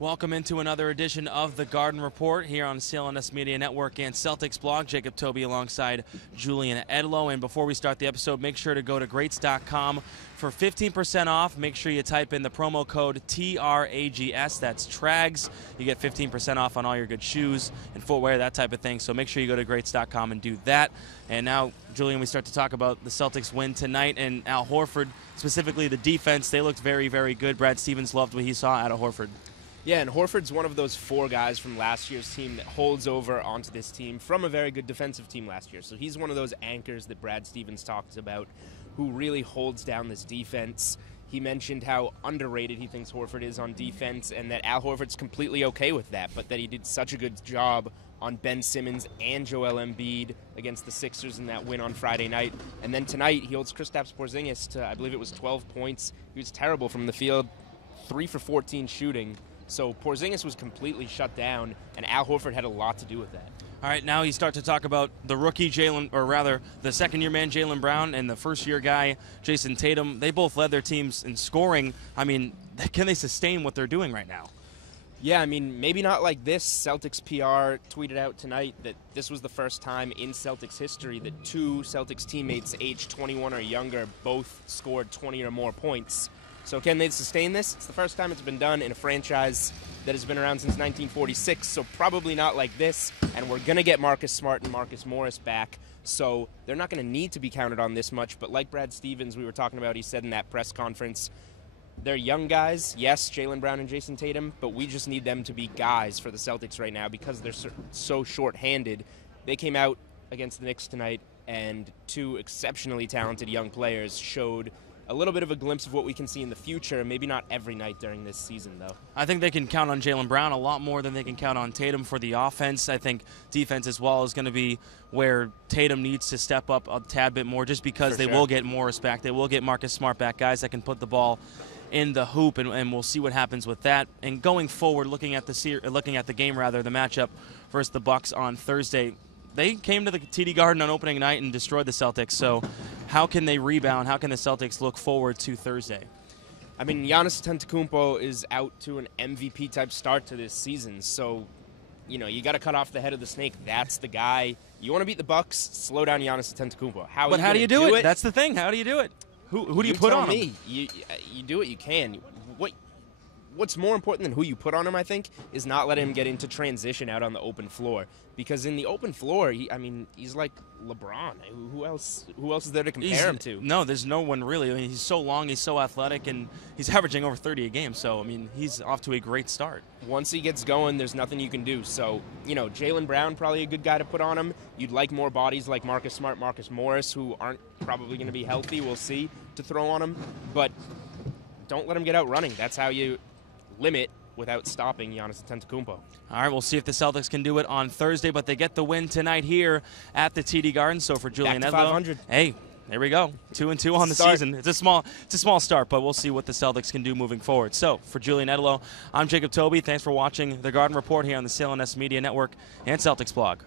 Welcome into another edition of the Garden Report here on CLNS Media Network and Celtics blog. Jacob Tobey alongside Julian Edlow. And before we start the episode, make sure to go to greats.com for 15% off. Make sure you type in the promo code TRAGS. That's TRAGS. You get 15% off on all your good shoes and footwear, that type of thing. So make sure you go to greats.com and do that. And now, Julian, we start to talk about the Celtics win tonight. And Al Horford, specifically the defense, they looked very, very good. Brad Stevens loved what he saw out of Horford. Yeah, and Horford's one of those four guys from last year's team that holds over onto this team from a very good defensive team last year. So he's one of those anchors that Brad Stevens talks about who really holds down this defense. He mentioned how underrated he thinks Horford is on defense and that Al Horford's completely okay with that, but that he did such a good job on Ben Simmons and Joel Embiid against the Sixers in that win on Friday night. And then tonight he holds Kristaps Porzingis to, I believe it was 12 points. He was terrible from the field, 3 for 14 shooting. So Porzingis was completely shut down, and Al Horford had a lot to do with that. All right, now you start to talk about the rookie the second-year man Jaylen Brown and the first-year guy Jason Tatum. They both led their teams in scoring. I mean, can they sustain what they're doing right now? Yeah, I mean, maybe not like this. Celtics PR tweeted out tonight that this was the first time in Celtics history that two Celtics teammates aged 21 or younger both scored 20 or more points. So can they sustain this? It's the first time it's been done in a franchise that has been around since 1946, so probably not like this. And we're going to get Marcus Smart and Marcus Morris back, so they're not going to need to be counted on this much. But like Brad Stevens, we were talking about, he said in that press conference, they're young guys, yes, Jaylen Brown and Jason Tatum, but we just need them to be guys for the Celtics right now because they're so short-handed. They came out against the Knicks tonight, and two exceptionally talented young players showed a little bit of a glimpse of what we can see in the future, maybe not every night during this season, though. I think they can count on Jaylen Brown a lot more than they can count on Tatum for the offense. I think defense as well is going to be where Tatum needs to step up a tad bit more just because will get Morris back. They will get Marcus Smart back, guys that can put the ball in the hoop, and we'll see what happens with that. And going forward, looking at the matchup versus the Bucks on Thursday, they came to the TD Garden on opening night and destroyed the Celtics. So how can they rebound? How can the Celtics look forward to Thursday? I mean, Giannis Antetokounmpo is out to an MVP-type start to this season. So, you know, you got to cut off the head of the snake. That's the guy. You want to beat the Bucks, slow down Giannis Antetokounmpo. How do you do it? That's the thing. How do you do it? Who do you put on him? You do what you can. What's more important than who you put on him, I think, is not letting him get into transition out on the open floor. Because in the open floor, he's like LeBron. Who else is there to compare him to? No, there's no one really. I mean, he's so long, he's so athletic, and he's averaging over 30 a game. So, I mean, he's off to a great start. Once he gets going, there's nothing you can do. So, you know, Jaylen Brown, probably a good guy to put on him. You'd like more bodies like Marcus Smart, Marcus Morris, who aren't probably going to be healthy, we'll see, to throw on him. But don't let him get out running. That's how you limit without stopping Giannis Antetokounmpo. All right, we'll see if the Celtics can do it on Thursday, but they get the win tonight here at the TD Garden. So for Julian Edlow, 500. Hey, there we go. 2-2 on the season. It's a small start, but we'll see what the Celtics can do moving forward. So for Julian Edlow, I'm Jacob Tobey. Thanks for watching the Garden Report here on the CLNS Media Network and Celtics blog.